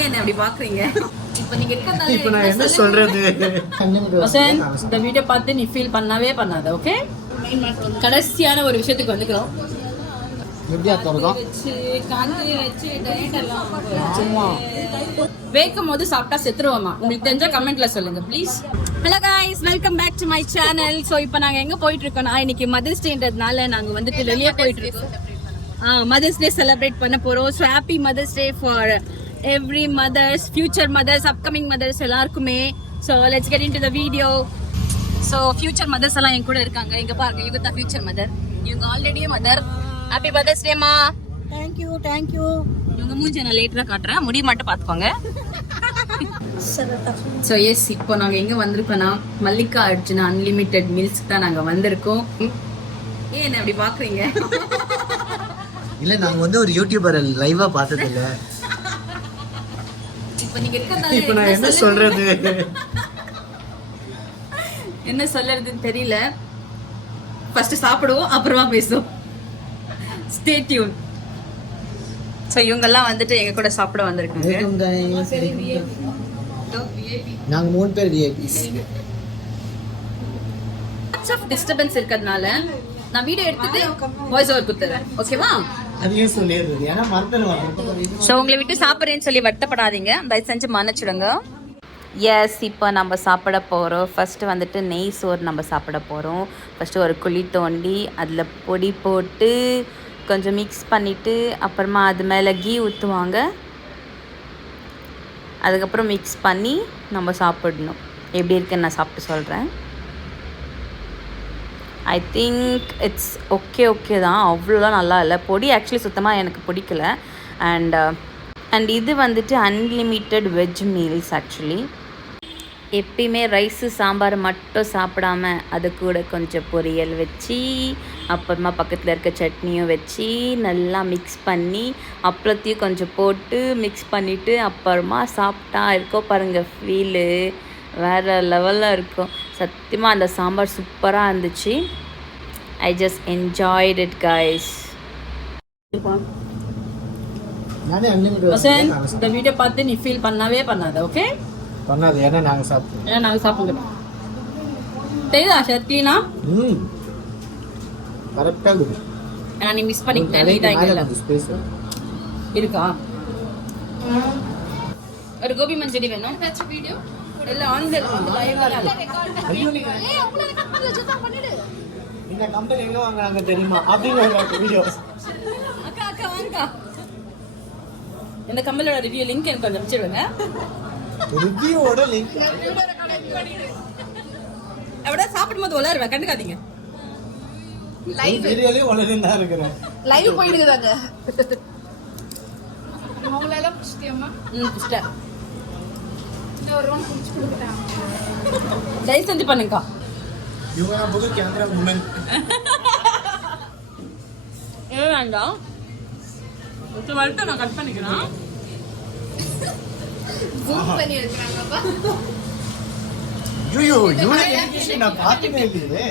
ஏன் என்ன அப்படி பாக்குறீங்க? இப்போ நீங்க இருக்கதால இப்போ நான் என்ன சொல்றது? வசந்த், இந்த வீடியோ பார்த்து நீ ஃபீல் பண்ணவே பண்ணாத, ஓகே? கடைசியான ஒரு விஷயத்துக்கு வந்துக்கிறோம். எப்படியா தரதோ வேக்கும் போது சாப்பிட்டா செத்துருவோமா? உங்களுக்கு தெரிஞ்ச கமெண்ட்ல சொல்லுங்க please. Hello guys, welcome back to my channel. So இப்போ நாங்கள் எங்கே போயிட்டு இருக்கோம்னா, இன்னைக்கு மதர்ஸ் டேன்றதுனால நாங்கள் வந்துட்டு வெளியே போயிட்டு இருக்கோம். மதர்ஸ் டே செலிப்ரேட் பண்ண போகிறோம். So happy mother's day for every mothers, future mothers, upcoming mothers எல்லாருக்குமே. So let's get into the video. So future mothers எல்லாம் என் கூட இருக்காங்க. இங்கே பாருங்க, இவங்க தான் ஃபியூச்சர் மதர். இவங்க ஆல்ரெடியே மதர். ஹாப்பி மதர்ஸ் டேமா. Thank you thank you. இவங்க மூஞ்சி நான் லேட்டரா காட்டுறேன், முடி மட்டும் பார்த்துக்கோங்க. ஸோ எஸ், இப்போ நாங்கள் எங்கே வந்திருக்கோம்னா மல்லிகா அர்ஜுனா அன்லிமிட்டெட் மீல்ஸ்க்கு தான் நாங்கள் வந்திருக்கோம். ஏன் என்ன அப்படி பார்க்குறீங்க? இல்ல நாங்க வந்து ஒரு யூடியூபர் லைவா பார்த்தது இல்ல. இப்போ நீங்க இருக்கதால இப்போ நான் என்ன சொல்றது? என்ன சொல்றதுன்னு தெரியல. ஃபர்ஸ்ட் சாப்பிடுவோம், அப்புறமா பேசுவோம். Stay tune. ஸோ இவங்கெல்லாம் வந்துட்டு எங்க கூட சாப்பிட வந்திருக்காங்க. நாங்க 3 பேர் விஐபிஸ். டிஸ்டர்பன்ஸ் இருக்கிறதுனால நான் வீடியோ எடுத்துட்டு வாய்ஸ் ஓவர் கொடுத்துறேன், ஓகேவா? அதையும் சொல்லிடுறது, ஏன்னா மறந்துடுவாங்க. ஸோ உங்களை விட்டு சாப்பிட்றேன்னு சொல்லி வருத்தப்படாதீங்க, தயவு செஞ்சு மன்னிச்சுடுங்க. எஸ், இப்போ நம்ம சாப்பிட போகிறோம். ஃபஸ்ட்டு வந்துட்டு நெய் சோறு நம்ம சாப்பிட போகிறோம். ஃபஸ்ட்டு ஒரு குழி தோண்டி அதில் பொடி போட்டு கொஞ்சம் மிக்ஸ் பண்ணிவிட்டு அப்புறமா அது மேலே கீ ஊற்றுவாங்க. அதுக்கப்புறம் மிக்ஸ் பண்ணி நம்ம சாப்பிடணும். எப்படி இருக்குன்னு நான் சாப்பிட்டு சொல்கிறேன். ஐ திங்க் இட்ஸ் ஓகே தான், அவ்வளோலாம் நல்லா இல்லை. பொடி ஆக்சுவலி சுத்தமாக எனக்கு பிடிக்கல. அண்ட் இது வந்துட்டு அன்லிமிட்டெட் வெஜ் மீல்ஸ். ஆக்சுவலி எப்பயுமே ரைஸு சாம்பார் மட்டும் சாப்பிடாம அது கூட கொஞ்சம் பொரியல் வச்சு அப்புறமா பக்கத்தில் இருக்க சட்னியும் வச்சு நல்லா மிக்ஸ் பண்ணி அப்பளத்தையும் கொஞ்சம் போட்டு மிக்ஸ் பண்ணிவிட்டு அப்புறமா சாப்பிட்டா இருக்கோ பாருங்கள், ஃபீலு வேறு லெவலில் இருக்கும். சத்தியமாக அந்த சாம்பார் சூப்பராக இருந்துச்சு. I just enjoyed it guys. Vasanth, இந்த வீடியோ பார்த்து நீ ஃபீல் பண்ணவே பண்ணாத, ஓகே? பண்ணாது, ஏன்னா நாங்க சாப்பிடுவோம். ஏன்னா நாங்கள் சாப்பிடுவோம். தெரியுதா சத்யனா? கரெக்டாக இருக்குது. ஏன்னா நீ மிஸ் பண்ணிக்கிட்டேன். இருக்கா ஒரு கோபி மஞ்சடி வேணும்? இல்ல ஆன்லைன் இந்த கம்பெனி எங்க வாங்குறாங்க தெரியுமா அப்படின்னு வீடியோ. அக்கா அக்கா வாங்கக்கா, இந்த கம்பெனியோட ரிவ்யூ லிங்க் எனக்கு கொஞ்சம் அனுப்பிச்சிடுங்க. ரிவ்யூவோட லிங்க் அப்படியே சாப்பிடும்போது வளருவேன், கண்டுக்காதீங்க. லைவ் வீடியோலயே வளருந்தா இருக்கறேன். லைவ் போயிடுறாங்க. அவங்களால புடிச்சிட்டியம்மா? புடிச்சிட்டேன். இந்த ஒரு ரவுண்ட் புடிச்சு கொடுத்துட்டாங்க. தயவு செஞ்சு பண்ணுங்கக்கா. இவங்க புது கேமரா மூமென்ட். ஏன் வேண்டாம்? இது வரைக்கும் நான் கட் பண்ணிக்கிறேன். ஜூம் பண்ணி எடுக்கறாங்கப்பா. ஐயோ இவளே எடிஷன் நான் பார்த்ததே இல்லையே.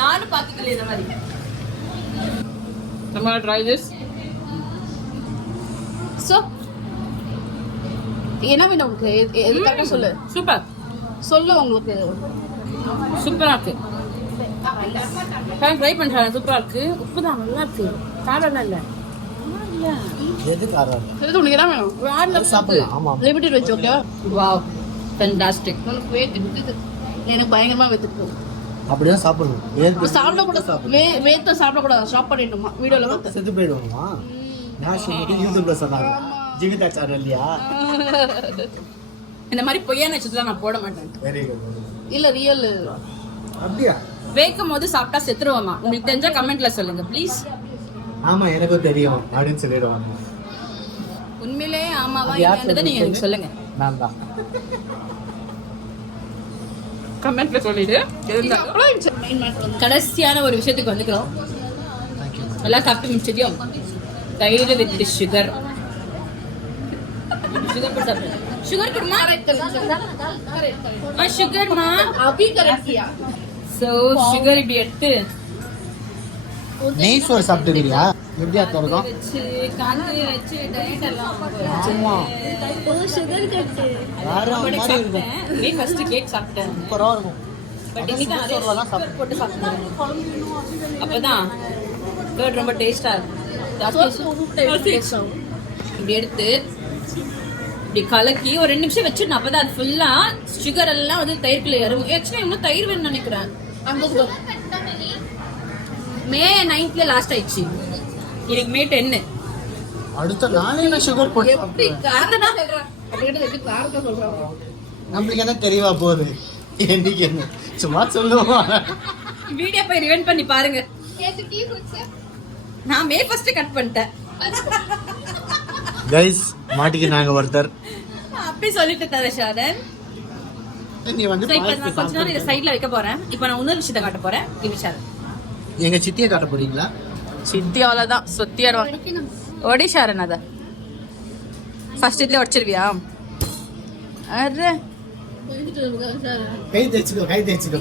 நானும் பார்த்ததில்லை இந்த மாதிரி. நம்ம ட்ரை திஸ். சோ என்ன வேணும் உங்களுக்கு? எது கரெக்டா சொல்லு. சூப்பர். சொல்லு உங்களுக்கு. சூப்பரா இருக்கு. ட்ரை பண்றேன், சூப்பரா இருக்கு. உப்பு தான் நல்லா இருக்கு. காரம் இல்ல. எது காரம்? இது உங்களுக்கு என்ன வேணும்? வேற சாப்பிடலாம். ஆமா, லிமிட்டட் வெச்சு. ஓகே. Wow, fantastic. உங்களுக்கு வெயிட் இருக்குது. எனக்கு பயங்கரமா வெத்துக்கு. அப்படியே சாப்பிடணும். சாப்பிட கூட வேத்த சாப்பிட கூட ஸ்டாப் பண்ணிடணுமா வீடியோல வந்து செத்து போய்டுவோமா? நான் சொல்லிட்டு யூடியூப்ல சொன்னாங்க ஜீவிதா சேனல்லையா? இந்த மாதிரி பொய்யான நட்சத்திரம் நான் போட மாட்டேன். Very good. இல்ல ரியல். அப்படியா? வேக்கும் போது சாப்பிட்டா செத்துருவோமா? உங்களுக்கு தெரிஞ்ச கமெண்ட்ல சொல்லுங்க ப்ளீஸ். ஆமா எனக்கும் தெரியும் அப்படின்னு சொல்லிடுவாங்க. உண்மையிலே ஆமாவா இல்லைன்றதை நீங்க எனக்கு சொல்லுங்க. நான் தான் கமெண்ட்ல சொல்லிடு. கடைசியான ஒரு விஷயத்துக்கு வந்துக்கிறோம். எல்லாம் சாப்பிட்டு முடிச்சதையும் தயிர் வித் சுகர். சுகர் குடுமா? சுகர்மா அபி கரெக்டியா? சோ சுகர் இப்படி எடுத்து நெய் சோறு சாப்பிட்டுக்கிறியா? எப்படியா திறக்கும் சும்மா சுகர் கட்டு வேற மாதிரி இருக்கும். நீ ஃபர்ஸ்ட் கேக் சாப்பிட்டேன் சூப்பரா இருக்கும். பட் இன்னைக்கு அதே சுகர் போட்டு சாப்பிட்டேன். அப்பதான் கேர்ட் ரொம்ப டேஸ்டா இருக்கும். இப்படி எடுத்து இப்படி கலக்கி ஒரு 2 நிமிஷம் வச்சிடணும். அப்பதான் அது ஃபுல்லா சுகர் எல்லாம் வந்து தயிர்க்குள்ள இறங்கும். ஆக்சுவலி இன்னும் தயிர் வேணும்னு நினைக்கிறேன். மே 9th லாஸ்ட் ஆயிடுச்சு. இன்னைக்கு மே 10. அடுத்த நாளே நான் சுகர் போட்டு நம்மளுக்கு என்ன தெரியவா போகுது என்னைக்கு என்ன சும்மா சொல்லுவோம். வீடியோ போய் ரிவைண்ட் பண்ணி பாருங்க. நான் மே ஃபர்ஸ்ட் கட் பண்ணிட்டேன். கைஸ் மாட்டிக்கு நாங்க ஒருத்தர் அப்படி சொல்லிட்டு தரஷாரன். நீ வந்து இப்போ நான் கொஞ்ச நேரம் இதை சைட்ல வைக்க போறேன். இப்போ நான் இன்னொரு விஷயத்தை காட்ட போறேன். விஷாரன் எங்க சித்தியை காட்ட போறீங்களா? சித்தி அவ்வளவுதான் சொத்தியாடுவாங்க. ஒடிஷாரன் அத ஃபர்ஸ்ட் இதுல உடச்சிருவியா? அரே கை தேய்ச்சிக்கோ கை தேய்ச்சிக்கோ.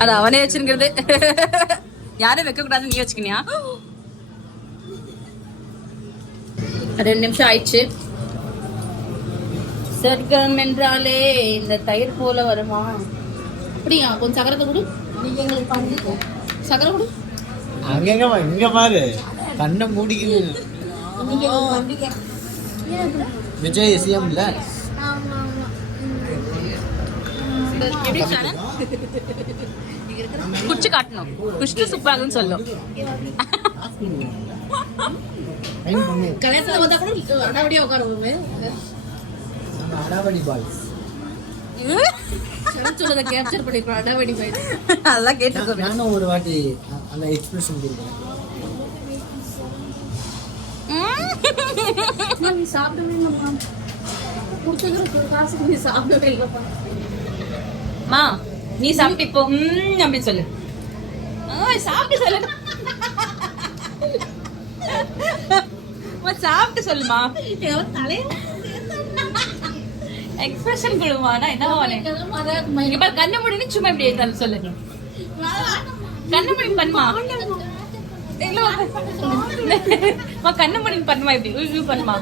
அது அவனே வச்சிருக்கிறது. யாரும் வைக்க கூடாது, நீ வச்சுக்கினியா? 2 நிமிஷம் ஆயிடுச்சு. சொர்க்கம் என்றாலே இந்த தயிர் போல வருமா? அப்படியா? கொஞ்சம் சக்கரத்தை கொடு. நீங்க எங்களுக்கு பண்ணிக்கோ. சக்கரை கொடு. அங்கங்க இங்க பாரு கண்ணை மூடிக்குது. விஜய் சிஎம் இல்ல குச்சி காட்டணும். குஷ்டு சூப்பராகுன்னு சொல்லும். கல்யாணத்துல வந்தா கூட அடாவடியா உட்காருவோமே. அடாவடி பாய்ஸ் சொல்றத கேப்சர் பண்ணிருக்கோம். அடாவடி பாய்ஸ் அதெல்லாம் கேட்டுக்கோ. நானும் ஒரு வாட்டி அந்த எக்ஸ்பிரஷன் கொடுக்கிறேன். நீ சாப்பிடவே இல்லைம்மா. காசுக்கு நீ சாப்பிடவே இல்லைப்பா. மா நீ சாப்பிட்டு இப்போ அப்படின்னு சொல்லு. சாப்பிட்டு சொல்லு. சாப்பிட்டு சொல்லுமா. எக்ஸ்பிரஷன் கொடுமா. நான் என்ன கண்ணு முடினு சும்மா இப்படி எடுத்தாலும் சொல்லு. கண்ணு முடி பண்ணுமா. கண்ணு முடி பண்ணுமா. இப்படி பண்ணுமா.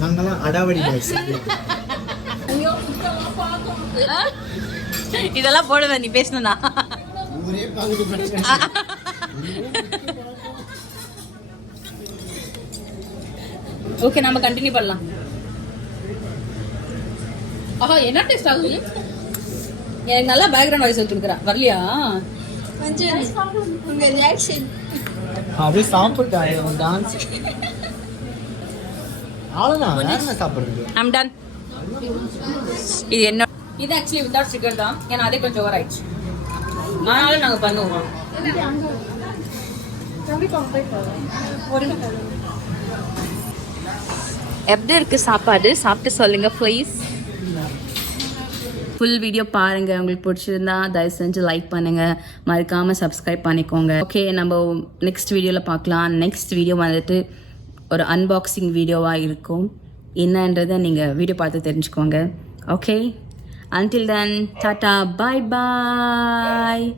நாங்கெல்லாம் அடாவடி பாய்ஸ். இதெல்லாம் போடுவேன் நீ பேசணும்னா. ஊரே பாக்குது பிரச்சனை. ஓகே நம்ம கண்டினியூ பண்ணலாம். ஆஹா என்ன டேஸ்ட் ஆகுது. எனக்கு நல்லா பேக்ரவுண்ட் வாய்ஸ் கொடுக்குறா. வரலையா? உங்க ரியாக்ஷன் அப்படியே சாப்பிட்டா டான்ஸ். அவ்வளோதான் வேற என்ன சாப்பிடுறது. I'm ton. இது என்ன? இது ஆக்சுவலி வித்தவுட் சுகர் தான். ஏன்னா அதே கொஞ்சம் ஓவர் ஆயிடுச்சு. ஆனாலும் நாங்கள் பண்ணுவோம். எப்படி இருக்கு சாப்பாடு? சாப்பிட்டு சொல்லுங்க ப்ளீஸ். ஃபுல் வீடியோ பாருங்க. உங்களுக்கு பிடிச்சிருந்தா தயவு செஞ்சு லைக் பண்ணுங்க. மறக்காம சப்ஸ்கிரைப் பண்ணிக்கோங்க. ஓகே நம்ம நெக்ஸ்ட் வீடியோவில் பார்க்கலாம். நெக்ஸ்ட் வீடியோ வந்துட்டு ஒரு அன்பாக்சிங் வீடியோவாக இருக்கும். என்னன்றதை நீங்கள் வீடியோ பார்த்து தெரிஞ்சுக்கோங்க. Okay until then, tata, bye bye.